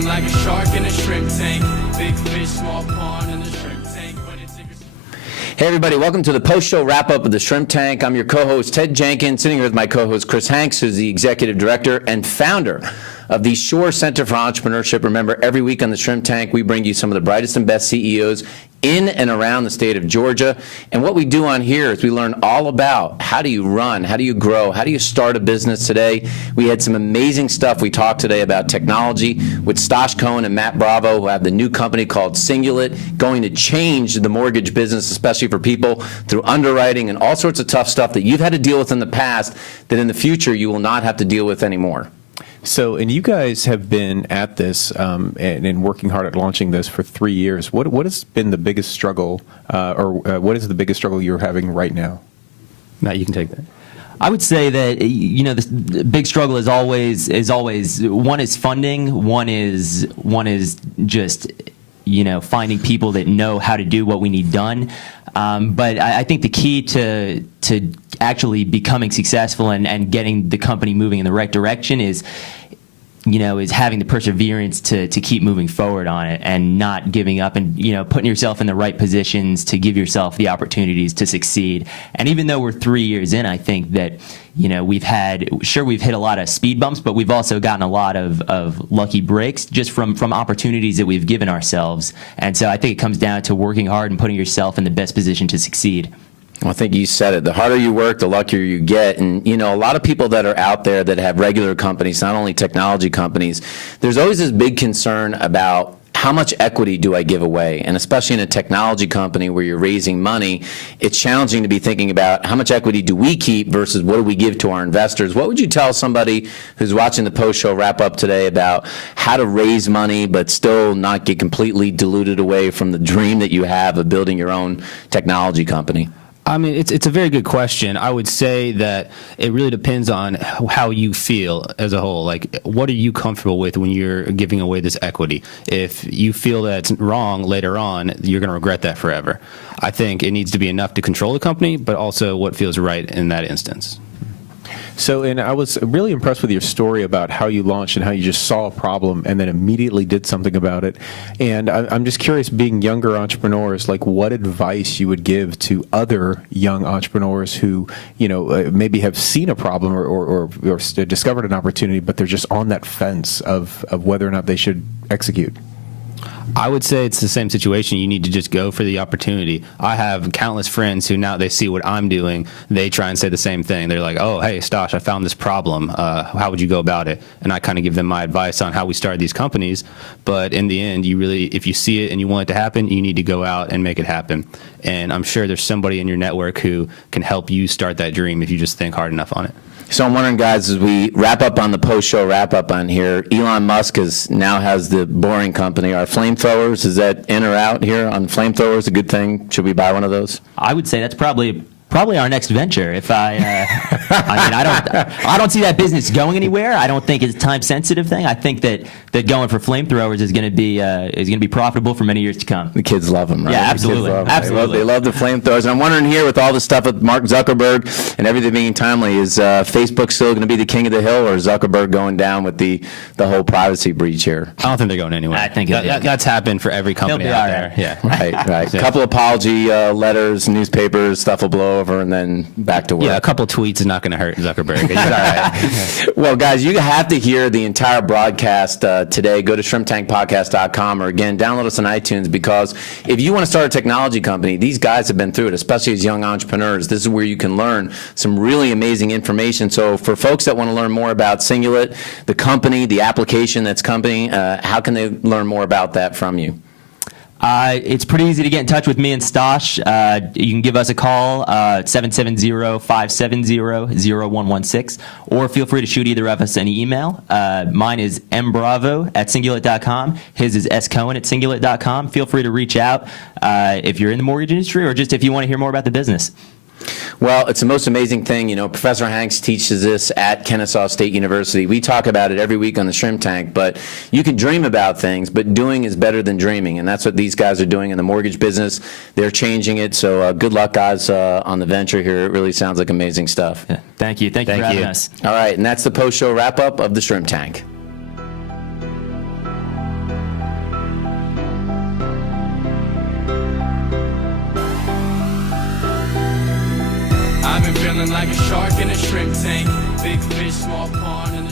Swimming like a shark in a shrimp tank. Big fish, small pond in the shrimp tank. Hey everybody, welcome to the post-show wrap-up of the Shrimp Tank. I'm your co-host Ted Jenkins, sitting here with my co-host Chris Hanks, who's the executive director and founder of the Shore Center for Entrepreneurship. Remember, every week on the Shrimp Tank, we bring you some of the brightest and best CEOs in and around the state of Georgia. And what we do on here is we learn all about how do you run, how do you grow, how do you start a business today. We had some amazing stuff. We talked today about technology with Stosh Cohen and Matt Bravo, who have the new company called Syngulet, going to change the mortgage business, especially for people through underwriting and all sorts of tough stuff that you've had to deal with in the past that in the future you will not have to deal with anymore. So, and you guys have been at this and working hard at launching this for 3 years. What has been the biggest struggle, what is the biggest struggle you're having right now? Matt, you can take that. I would say that the big struggle is always one is funding, one is just finding people that know how to do what we need done. But I think the key to actually becoming successful and getting the company moving in the right direction is having the perseverance to keep moving forward on it and not giving up and, putting yourself in the right positions to give yourself the opportunities to succeed. And even though we're 3 years in, I think that, we've hit a lot of speed bumps, but we've also gotten a lot of lucky breaks just from opportunities that we've given ourselves. And so I think it comes down to working hard and putting yourself in the best position to succeed. Well, I think you said it. The harder you work, the luckier you get. And, a lot of people that are out there that have regular companies, not only technology companies, there's always this big concern about how much equity do I give away? And especially in a technology company where you're raising money, it's challenging to be thinking about how much equity do we keep versus what do we give to our investors? What would you tell somebody who's watching the post-show wrap-up today about how to raise money but still not get completely diluted away from the dream that you have of building your own technology company? I mean, it's a very good question. I would say that it really depends on how you feel as a whole. Like, what are you comfortable with when you're giving away this equity? If you feel that's wrong later on, you're going to regret that forever. I think it needs to be enough to control the company, but also what feels right in that instance. So, and I was really impressed with your story about how you launched and how you just saw a problem and then immediately did something about it. And I'm just curious, being younger entrepreneurs, like what advice you would give to other young entrepreneurs who, maybe have seen a problem or discovered an opportunity, but they're just on that fence of whether or not they should execute. I would say it's the same situation. You need to just go for the opportunity. I have countless friends who now they see what I'm doing, they try and say the same thing. They're like, oh, hey, Stosh, I found this problem. How would you go about it? And I kind of give them my advice on how we started these companies. But in the end, if you see it and you want it to happen, you need to go out and make it happen. And I'm sure there's somebody in your network who can help you start that dream if you just think hard enough on it. So I'm wondering, guys, as we wrap up on the post-show wrap-up on here, Elon Musk now has the Boring Company. Our flamethrowers, is that in or out here on flamethrowers? A good thing? Should we buy one of those? I would say that's probably our next venture. If I don't see that business going anywhere. I don't think it's a time-sensitive thing. I think that going for flamethrowers is going to be profitable for many years to come. The kids love them, right? Yeah, absolutely, absolutely. They love the flamethrowers. And I'm wondering here, with all the stuff with Mark Zuckerberg and everything being timely, is Facebook still going to be the king of the hill, or is Zuckerberg going down with the whole privacy breach here? I don't think they're going anywhere. I think that's happened for every company out there. Yeah, right. A couple apology letters, newspapers, stuff will blow over, and then back to work. Yeah, a couple tweets is not going to hurt Zuckerberg. He's all right. Well, guys, you have to hear the entire broadcast today. Go to shrimptankpodcast.com, or again, download us on iTunes, because if you want to start a technology company, these guys have been through it, especially as young entrepreneurs. This is where you can learn some really amazing information. So for folks that want to learn more about Syngulet, the company, the application that's coming, how can they learn more about that from you? It's pretty easy to get in touch with me and Stosh. You can give us a call, 770-570-0116, or feel free to shoot either of us an email. Mine is mbravo@syngulet.com. His is scohen@syngulet.com. Feel free to reach out if you're in the mortgage industry, or just if you want to hear more about the business. Well, it's the most amazing thing. Professor Hanks teaches this at Kennesaw State University. We talk about it every week on the Shrimp Tank, but you can dream about things, but doing is better than dreaming, and that's what these guys are doing in the mortgage business. They're changing it, so good luck, guys, on the venture here. It really sounds like amazing stuff. Yeah. Thank you. Thank you for having us. All right, and that's the post-show wrap-up of the Shrimp Tank. Feeling like a shark in a shrimp tank. Big fish, small pond in the